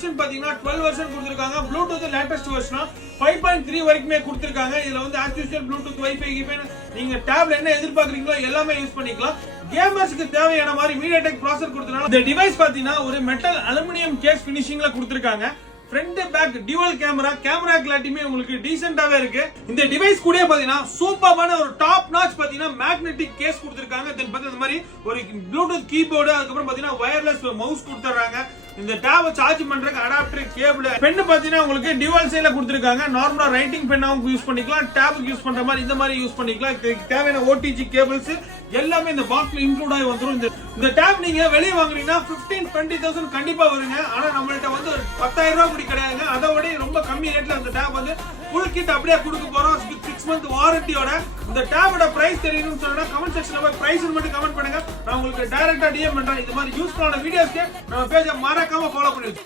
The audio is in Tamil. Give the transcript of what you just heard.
வெர்ஷன் பாத்தீங்கன்னா 12 வெர்ஷன் கொடுத்திருக்காங்க. ப்ளூடூத் லேட்டஸ்ட் வெர்ஷனா 5.3 வரைக்குமே கொடுத்திருக்காங்க. இதுல வந்து ஆஸ் யூசுவல் ப்ளூடூத் வைஃபை நீங்க டேப்ல என்ன எதிர்பார்க்கறீங்களோ எல்லாமே யூஸ் பண்ணிக்கலாம். கேமர்ஸ்க்கு தேவையான மாதிரி மீடியாடெக் ப்ராசஸர் கொடுத்திருக்காங்க. இந்த டிவைஸ் பாத்தீங்கன்னா ஒரு மெட்டல் அலுமினியம் கேஸ் ஃபினிஷிங்ல கொடுத்திருக்காங்க. ஃப்ரண்ட் பேக் டியூவல் கேமரா கிளாரிட்டியுமே உங்களுக்கு டீசென்ட்டாவே இருக்கு. இந்த டிவைஸ் கூட பாத்தீங்கன்னா சூப்பரான ஒரு டாப் நாட்ச் பாத்தீங்கன்னா மேக்னெட்டிக் கேஸ் கொடுத்திருக்காங்க. தென் பாத்தீங்கன்னா இந்த மாதிரி ஒரு ப்ளூடூத் கீபோர்டு, அதுக்கப்புறம் பாத்தீங்கன்னா வயர்லெஸ் மவுஸ் கொடுத்துறாங்க. இந்த டேபை சார்ஜ் பண்றதுக்கு அடாப்டர் கேபிள். பென் பாத்தீங்கன்னா உங்களுக்கு டியூவல் சைடுல கொடுத்திருக்காங்க. நார்மலா ரைட்டிங் பென்னாவும் யூஸ் பண்ணிக்கலாம், டேபுக்கு யூஸ் பண்ற மாதிரி இந்த மாதிரி யூஸ் பண்ணிக்கலாம். தேவையான ஓடிஜி கேபிள்ஸ் எல்லாமே இந்த பாக்ஸ்ல இன்க்ளூட் ஆகி வந்துரும். இந்த டேப் நீங்க வெளியே வாங்குறீங்கன்னா 15-20,000 கண்டிப்பா வருங்க. ஆனா நம்மள்ட்ட வந்து 10,000 ரூபாய் கூட கிடையாதுங்க. அதை விட ரொம்ப கம்மி ரேட்ல அந்த டேப் வந்து ஃபுல் கிட் அப்படியே கொடுக்க போறோம் 6 மந்த் வாரண்டியோட. இந்த டேபோட பிரைஸ் தெரியணும்னு சொன்னா கமெண்ட் செக்ஷன்ல போய் பிரைஸ் மட்டும் கமெண்ட் பண்ணுங்க. நான் உங்களுக்கு டைரக்டா டிஎம் பண்றேன். இது மாதிரி யூஸ்ஃபுல்லான வீடியோஸ்க்கு நம்ம பேஜை மறக்காம ஃபாலோ பண்ணி